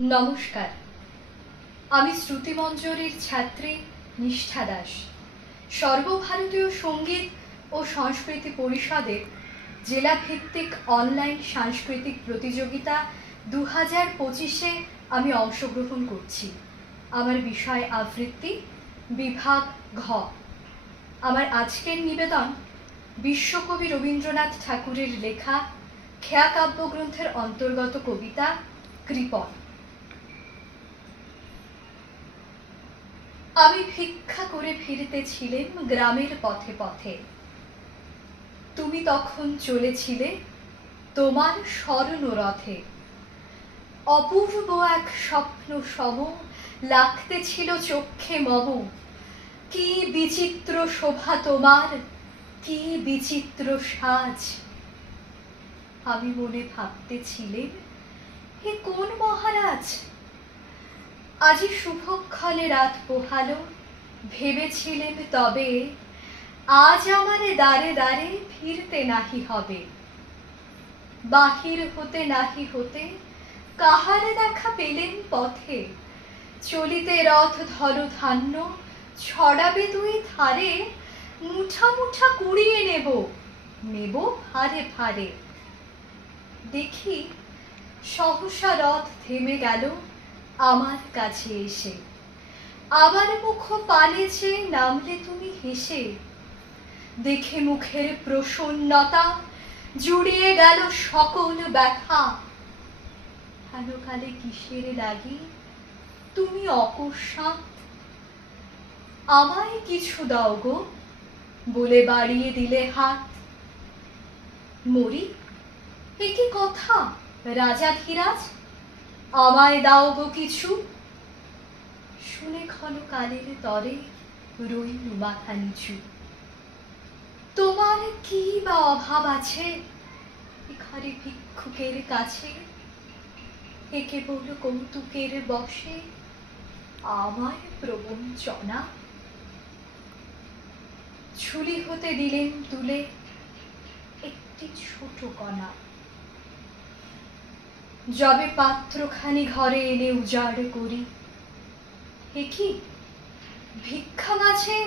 নমস্কার, আমি শ্রুতিমঞ্জরির ছাত্রী নিষ্ঠা দাস। সর্বভারতীয় সঙ্গীত ও সংস্কৃতি পরিষদের জেলাভিত্তিক অনলাইন সাংস্কৃতিক প্রতিযোগিতা 2025-এ আমি অংশগ্রহণ করছি। আমার বিষয় আবৃত্তি, বিভাগ ঘ। আমার আজকের নিবেদন বিশ্বকবি রবীন্দ্রনাথ ঠাকুরের লেখা খেয়া কাব্যগ্রন্থের অন্তর্গত কবিতা কৃপণ। আমি ভিক্ষা করে ফিরতেছিলেম গ্রামের পথে পথে। তুমি তখন চলেছিলে তোমার স্বর্ণরথে। অপূর্ব এক স্বপ্ন সম লাগতেছিল চক্ষে মম। কি বিচিত্র শোভা তোমার, কি বিচিত্র সাজ। আমি মনে ভাবতেছিলেম, হে কোন মহারাজ? আজি শুভক্ষণে রাত পোহালো, ভেবেছিলেন তবে আজ আমারে দ্বারে দ্বারে ফিরতে নাহি হবে। বাহির হতে নাহি হতে কাহারে দেখা পেলেন পথে। চলিতে রথ ধর ধান্য, ছড়াবে দুই ধারে। মুঠা মুঠা কুড়িয়ে নেব, নেব ভারে ভারে। দেখি সহসা রথ থেমে গেল আমার কাছে এসে। আমার মুখ পানে চেয়ে নামলে তুমি হেসে। দেখে মুখের প্রসন্নতা জুড়িয়ে গেল সকল ব্যথা। হেনকালে কিসের লাগি তুমি অকস্মাৎ? আমায় কিছু দাও গো, বলে বাড়িয়ে দিলে হাত। মরি, এ কি কথা রাজাধিরাজ? আমায় দাও গো কিছু। শুনে ক্ষণকালের তরে রইল মাথা নিচু। তোমার কি বা অভাব আছে এখানে ভিক্ষুকের কাছে? এ কেবল কৌতুকের বশে আমায় প্রবঞ্চনা। ঝুলি হতে দিলেন তুলে একটি ছোট কণা। যবে পাত্রখানি ঘরে এনে উজাড় করি, এ কি ভিক্ষা মাঝে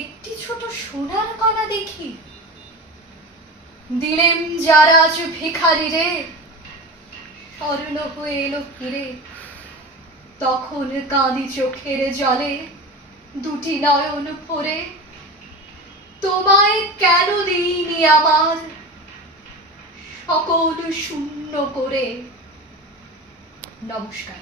একটি ছোট সোনার কণা দেখি। দিলেম যারা আজ ভিখারি রে, স্বর্ণ হয়ে এলো ফিরে। তখন কাঁদি চোখের জলে দুটি নয়ন ভরে। তোমায় কেন দিইনি আমার সকল শূন্য করে। নমস্কার।